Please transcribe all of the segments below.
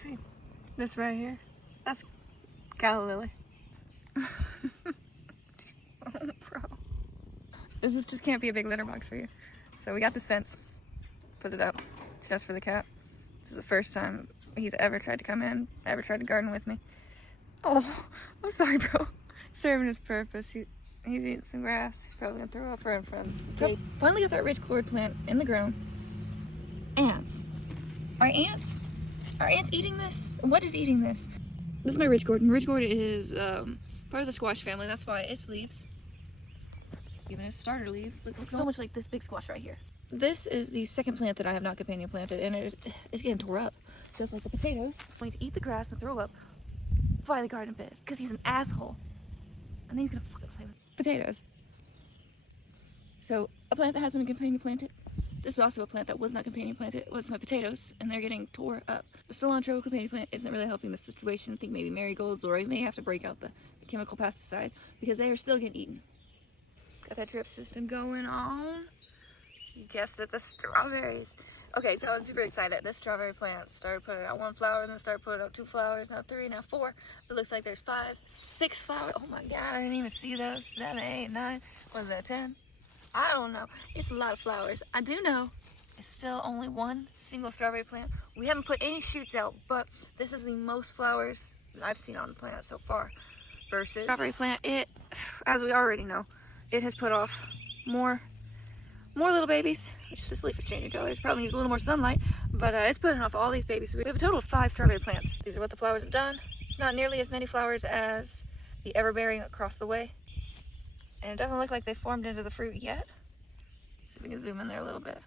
See, this right here, that's callalily. Oh, bro. This just can't be a big litter box for you. So we got this fence, put it up just for the cat. This is the first time he's ever tried to come in, ever tried to garden with me. Oh, I'm sorry, bro. Serving his purpose. He's eating some grass. He's probably gonna throw up right in front of him. Okay, finally got that ridgegourd plant in the ground. Ants. Are ants eating this? What is eating this? This is my ridgegourd. And ridgegourd is part of the squash family. That's why its leaves, even its starter leaves, look so much like this big squash right here. This is the second plant that I have not companion planted, and it's getting tore up, just like the potatoes. Going to eat the grass and throw up by the garden bed because he's an asshole, and then he's gonna fucking play with potatoes. So a plant that hasn't been companion planted. This is also a plant that was not companion planted. It was my potatoes, and they're getting tore up. The cilantro companion plant isn't really helping the situation. I think maybe marigolds, or I may have to break out the chemical pesticides because they are still getting eaten. Got that drip system going on. You guessed it, the strawberries. Okay, so I'm super excited. This strawberry plant started putting out 1 flower, and then started putting out 2 flowers, now 3, now 4. It looks like there's 5, 6 flowers. Oh my god, I didn't even see those. 7, 8, 9. Was that 10? I don't know. It's a lot of flowers. I do know it's still only 1 single strawberry plant. We haven't put any shoots out, but this is the most flowers that I've seen on the plant so far. Versus strawberry plant, it, as we already know, it has put off more little babies. Which this leaf is changing colors. Probably needs a little more sunlight, but it's putting off all these babies. So we have a total of 5 strawberry plants. These are what the flowers have done. It's not nearly as many flowers as the everbearing across the way. And it doesn't look like they formed into the fruit yet. See if we can zoom in there a little bit.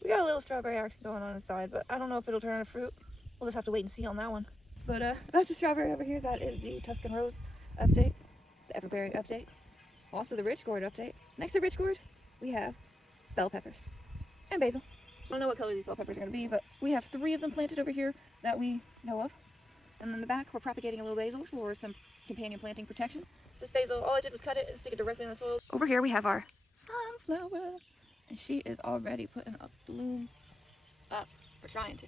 We got a little strawberry action going on the side, but I don't know if it'll turn into fruit. We'll just have to wait and see on that one. But that's the strawberry over here. That is the tuscanarose update, the everbearing update, also the ridgegourd update. Next to ridgegourd, we have bell peppers and basil. I don't know what color these bell peppers are going to be, but we have 3 of them planted over here that we know of. And then in the back, we're propagating a little basil for some companion planting protection. This basil, all I did was cut it and stick it directly in the soil. Over here we have our sunflower, and she is already putting a bloom up. We're trying to,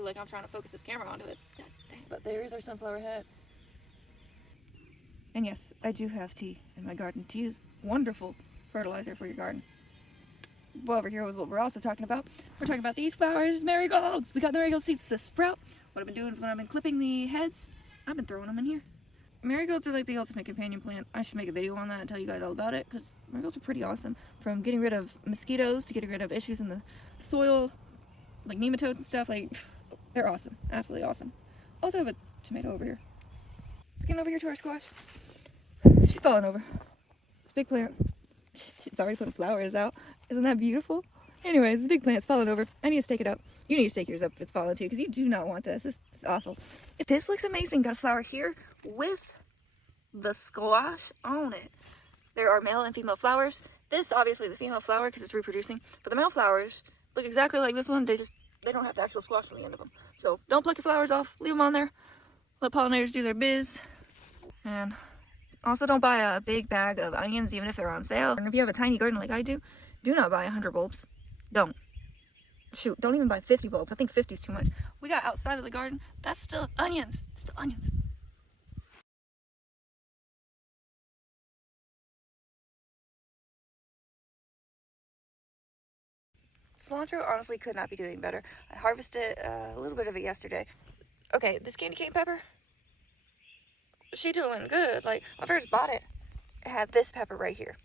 like I'm trying to focus this camera onto it. God dang. But there is our sunflower head. And yes, I do have tea in my garden. Tea is wonderful fertilizer for your garden. Well, over here is what we're also talking about. We're talking about these flowers, marigolds. We got the marigold seeds to sprout. What I've been doing is when I've been clipping the heads, I've been throwing them in here. Marigolds are like the ultimate companion plant. I should make a video on that and tell you guys all about it, because marigolds are pretty awesome. From getting rid of mosquitoes to getting rid of issues in the soil, like nematodes and stuff, like, they're awesome. Absolutely awesome. Also have a tomato over here. Let's get over here to our squash. She's falling over. It's a big plant. She's already putting flowers out. Isn't that beautiful? Anyways, this big plant's falling over. I need to stake it up. You need to stake yours up if it's falling too, because you do not want this. This is awful. This looks amazing. Got a flower here with the squash on it. There are male and female flowers. This obviously the female flower because it's reproducing, but the male flowers look exactly like this one. They don't have the actual squash on the end of them. So don't pluck your flowers off. Leave them on there. Let pollinators do their biz. And also don't buy a big bag of onions even if they're on sale. And if you have a tiny garden like I do, do not buy 100 bulbs. Don't. Shoot, don't even buy 50 bulbs. I think 50 is too much. We got outside of the garden. That's still onions. Still onions. Cilantro honestly could not be doing better. I harvested a little bit of it yesterday. Okay, this candy cane pepper, she doing good. Like, when I first bought it, it had this pepper right here.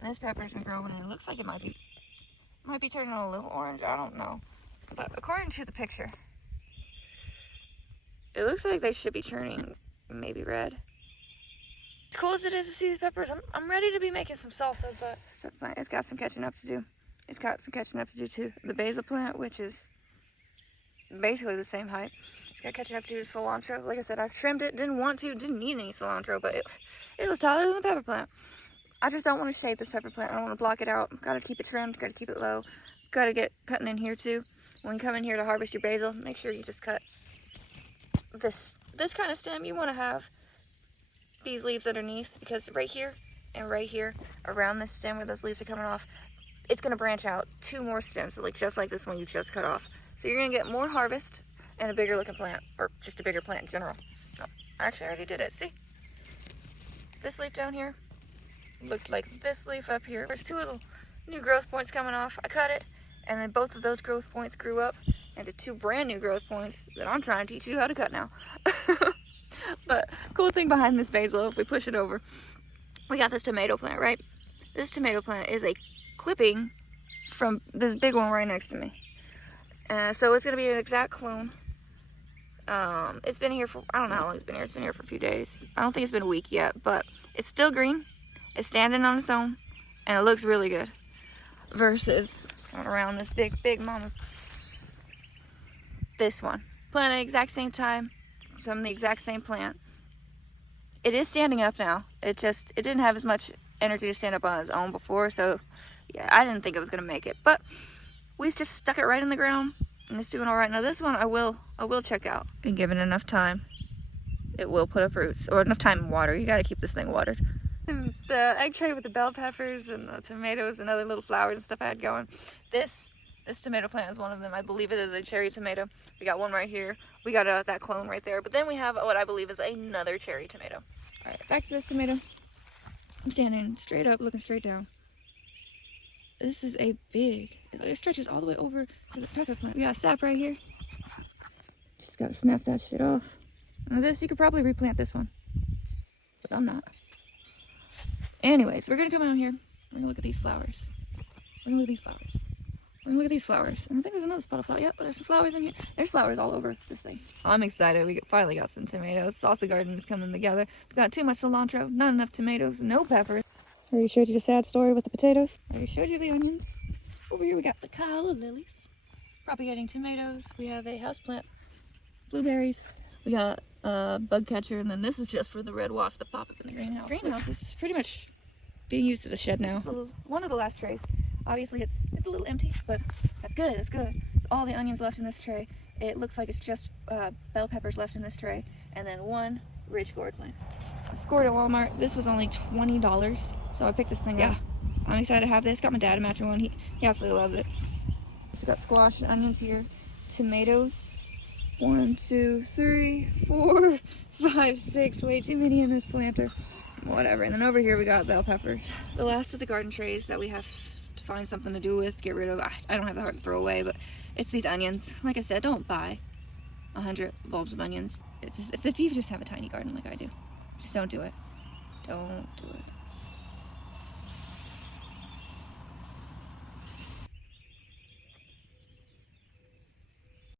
And this pepper's been growing and it looks like it might be turning a little orange. I don't know. But according to the picture, it looks like they should be turning maybe red. As cool as it is to see these peppers, I'm ready to be making some salsa, but this plant, it's got some catching up to do. It's got some catching up to do too. The basil plant, which is basically the same height, it's got catching up to do. Cilantro, like I said, I trimmed it, didn't need any cilantro, but it was taller than the pepper plant. I just don't want to shade this pepper plant. I don't want to block it out. Gotta keep it trimmed, gotta keep it low. Gotta get cutting in here too. When you come in here to harvest your basil, make sure you just cut this kind of stem. You want to have these leaves underneath, because right here and right here around this stem where those leaves are coming off, it's going to branch out 2 more stems, so like just like this one you just cut off. So you're gonna get more harvest and a bigger looking plant, or just a bigger plant in general. No, actually I already did it. See? This leaf down here looked like this leaf up here. There's 2 little new growth points coming off. I cut it, and then both of those growth points grew up into 2 brand new growth points that I'm trying to teach you how to cut now. But cool thing behind this basil, if we push it over, we got this tomato plant, right? This tomato plant is a clipping from this big one right next to me. So it's gonna be an exact clone. It's been here for, I don't know how long it's been here. It's been here for a few days. I don't think it's been a week yet, but it's still green. It's standing on its own, and it looks really good. Versus around this big mama. This one, planted at the exact same time, from the exact same plant. It is standing up now. It didn't have as much energy to stand up on its own before, so yeah, I didn't think it was gonna make it. But we just stuck it right in the ground, and it's doing all right. Now this one I will check out, and given enough time, it will put up roots, or enough time and water. You got to keep this thing watered. And the egg tray with the bell peppers and the tomatoes and other little flowers and stuff I had going. This tomato plant is one of them. I believe it is a cherry tomato. We got one right here. We got that clone right there. But then we have what I believe is another cherry tomato. All right, back to this tomato. I'm standing straight up, looking straight down. This is a big, it stretches all the way over to the pepper plant. We got a sap right here. Just gotta snap that shit off. Now this, you could probably replant this one, but I'm not. Anyways, we're gonna come out here. We're gonna look at these flowers. We're gonna look at these flowers. We're gonna look at these flowers. And I think there's another spot of flower. Yep, there's some flowers in here. There's flowers all over this thing. I'm excited. We finally got some tomatoes. Salsa garden is coming together. We got too much cilantro, not enough tomatoes, no peppers. I already showed you the sad story with the potatoes. I already showed you the onions. Over here we got the callalilies, propagating tomatoes. We have a houseplant, blueberries. We got a bug catcher, and then this is just for the red wasp that pop up in the greenhouse. The greenhouse is pretty much being used as a shed now. One of the last trays. Obviously it's a little empty, but that's good, that's good. It's all the onions left in this tray. It looks like it's just bell peppers left in this tray, and then 1 ridgegourd plant. I scored at Walmart. This was only $20, so I picked this thing up. I'm excited to have this. Got my dad a matching one. He absolutely loves it. So got squash and onions here. Tomatoes. 1, 2, 3, 4, 5, 6. Way too many in this planter. Whatever. And then over here we got bell peppers. The last of the garden trays that we have to find something to do with, get rid of. I don't have the heart to throw away, but it's these onions. Like I said, don't buy 100 bulbs of onions. If you just have a tiny garden like I do, just don't do it. Don't do it.